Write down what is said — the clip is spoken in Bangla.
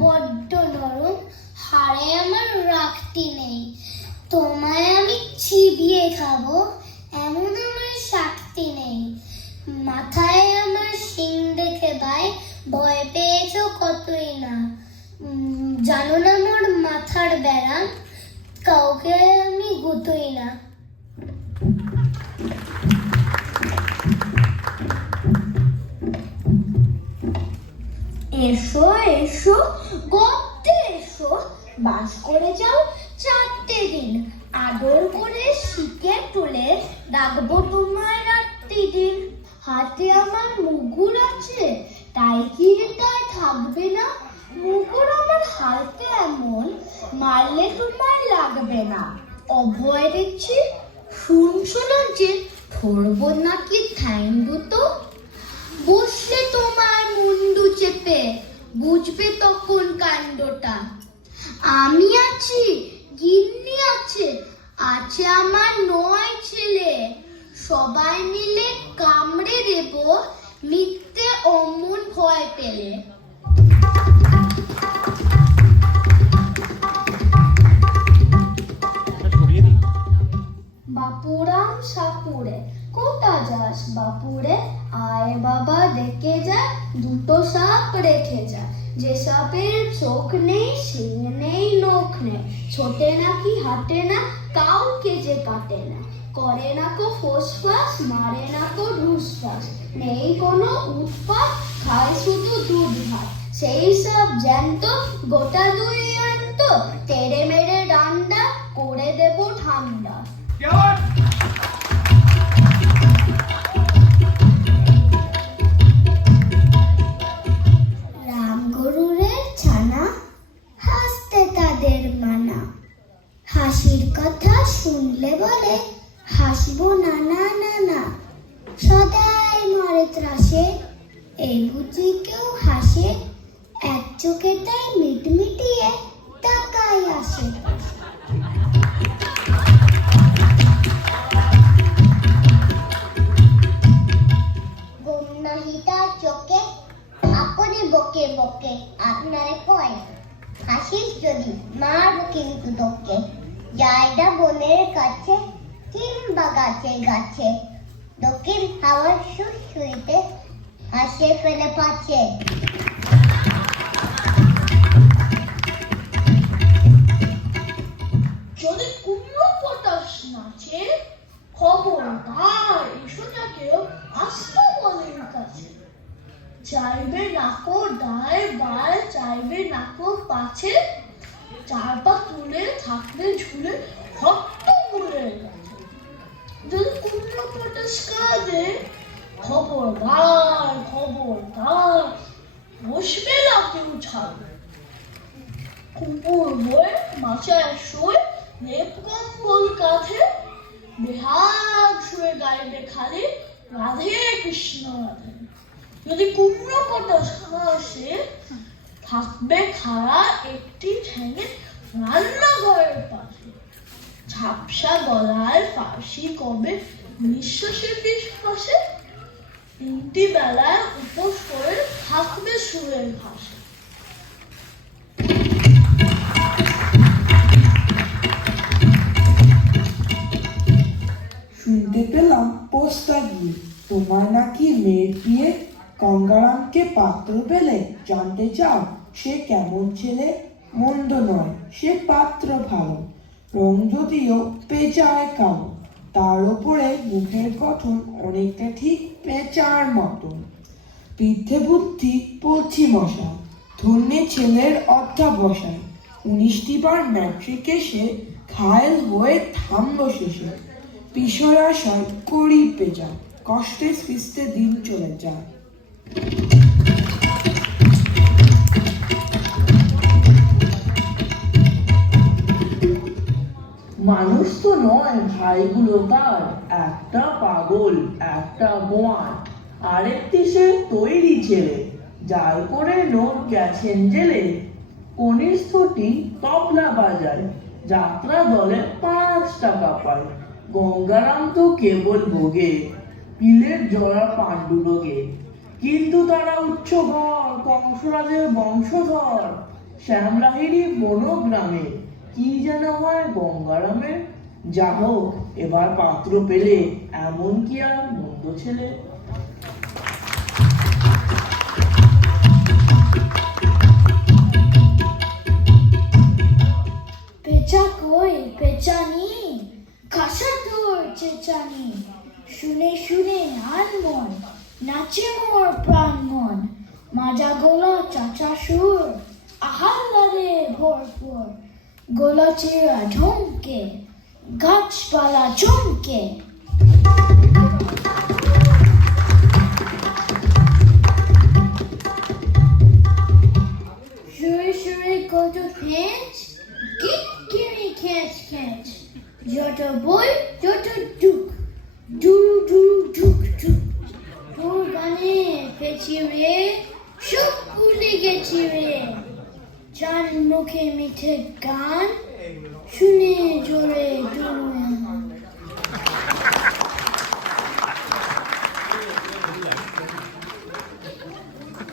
বড্ড নরম, হাড়ে আমার রাখতি নেই। তোমায় আমি চিবিয়ে খাবো এমন আমার শক্তি নেই। মাথায় আমার শিং দেখে ভাই ভয় পেয়েছো কতই না। জানো না মোর মাথার ব্যারাম, কাউকে আমি গুতোই না। এসো এসো গর্তে এসো, বাস করে যাও 4টে দিন। আদর করে শিকে তুলে রাখবো তোমায় রাত্রি দিন। হাতে আমার মুগুর আছে, তাই কি তাই থাকবে না? মুগুর আমার হাতে এমন, মারলে তোমায় লাগবে না। অভয় দিচ্ছি, শুনছো না যে ধরবো নাকি ঠ্যাং দুটো? বসলে তোমার মুন্ডু চেপে, বুঝবে তখন কাণ্ডটা। আমি আছি, গিন্নি আছে, আছে আমার 9 ছেলে। সবাই মিলে কামড়ে দেব মিথ্যে অমন ভয় পেলে। বাপুরাম সাপুরে, কোথা যাস বাপুরে? আয় বাবা দেখে যা, 2টো সাপ রেখে যা। যে সাপের চোখ নেই, শিং নেই, নখ নেই, ছোটে নাকি হাঁটে না, কাউকে যে কাটে না, করে না কো ফোসফাস, মারে না কো ঢুসফাস, নেই কোনো উৎপাত, খায় শুধু দুধ ভাত। সেই সব জ্যান্ত গোটা 2 আনত, তেড়ে মেরে ডান্ডা করে দেব ঠান্ডা। রাম গরুরের ছানা, হাসতে তাদের মানা। হাসির কথা শুনলে বলে হাসবো না না না না। সদাই মরে ত্রাসে, এই বুঝি কেউ হাসে? এক চোখে তাই মিটমিটিয়ে তাকাই আসে। চোখে আপনি বকে বকে আপনারে কয়, হাসিস যদি মারবো কিন্তু তোকে। জায়গা বনের কাছে কিংবা গাছে গাছে, দক্ষিণ হাওয়ার সুইতে হাসে ফেলে পাচ্ছে। যদি কুমড়ো পটাশ নাচে, খবরদার এসো না কেউ আসতো বনের কাছে। চাইবে নাকো ডায় বায়, চাইবে নাকো পাছে, 4 পা তুলে থাকলে ঝুলে হট্ট মুড়ে গেছে। যদি কুমড়ো পটাশ কাঁদে, খবরদার খবরদার বসবে না কেউ ছাড়বে। কুকুর বয়ে মাচায় শোয়, লেপ কম্বল কাঁধে, বেহাগ শুয়ে গাইবে খালি রাধে কৃষ্ণ রাধে। যদি কুমড়ো পটাশ হাসে, থাকবে খাড়া একটি ঠ্যাঙে রান্নাঘরের পাশে। ঝাপসা গলায় ফাঁসি কবে নিঃশ্বাসের বিশ্বাসে, 3টি বেলায় উপোস করে থাকবে সুরের ভাষে। শুনতে পেলাম পোস্তা গিয়ে তোমার নাকি মেয়ের বিয়ে। গঙ্গারামকে পাত্র পেলে জানতে চাও সে কেমন ছেলে? মন্দ নয় সে পাত্র ভালো, রং যদিও পেঁচায় কালো, তার উপরে মুখের গঠন অনেকটা ঠিক পেঁচার মতন। বৃদ্ধে বুদ্ধি পড়ছি মশা, ধন্যে ছেলের অধ্যাবসায়। 19টি বার ম্যাট্রিকে সে ঘায়েল হয়ে থামল শেষে। বিষয় আশায় করি পেঁচা, কষ্টে সৃষ্টে দিন চলে যায়। মানুষ তো নয় ভাইগুলো তার, একটা পাগল একটা গোয়ান, আরেকটি সে তৈরি ছেলে, যার করে লোক গেছেন জেলে। কনিষ্ঠটি তবলা বাজায়, যাত্রা দলে 5 টাকা পায়। গঙ্গারাম তো কেবল ভোগে পিলের জরা পাণ্ডুরোগে। কিন্তু তারা উচ্চঘর কংসরাজের বংশধর। শ্যামলাহিড়ি বনগ্রামে কি যেন হয় গঙ্গারামের। যা হোক, এবার পাত্র পেলে এমন কি আর মন্দ ছেলে। পেঁচা কই পেঁচানি, খাসা তোর চেঁচানি, শুনে শুনে আনমন, নাচে মোর প্রাণ মন। মাজা গলা চাচা সুর, আহাল্লারে ভরপুর, গলা চেরা ঝমকে, গাছপালা চমকে। সুরে সুরে কত ফেঁচ, কিটকিরি খেঁচ খেঁচ, যত বই তত ডুক, ডুরু ডুরু ঢুক ঢুক। তোর গানে পেছি রে, সব ভুলে গেছি রে। চার মুখে মিঠে গান, শুনে জোরে জোরে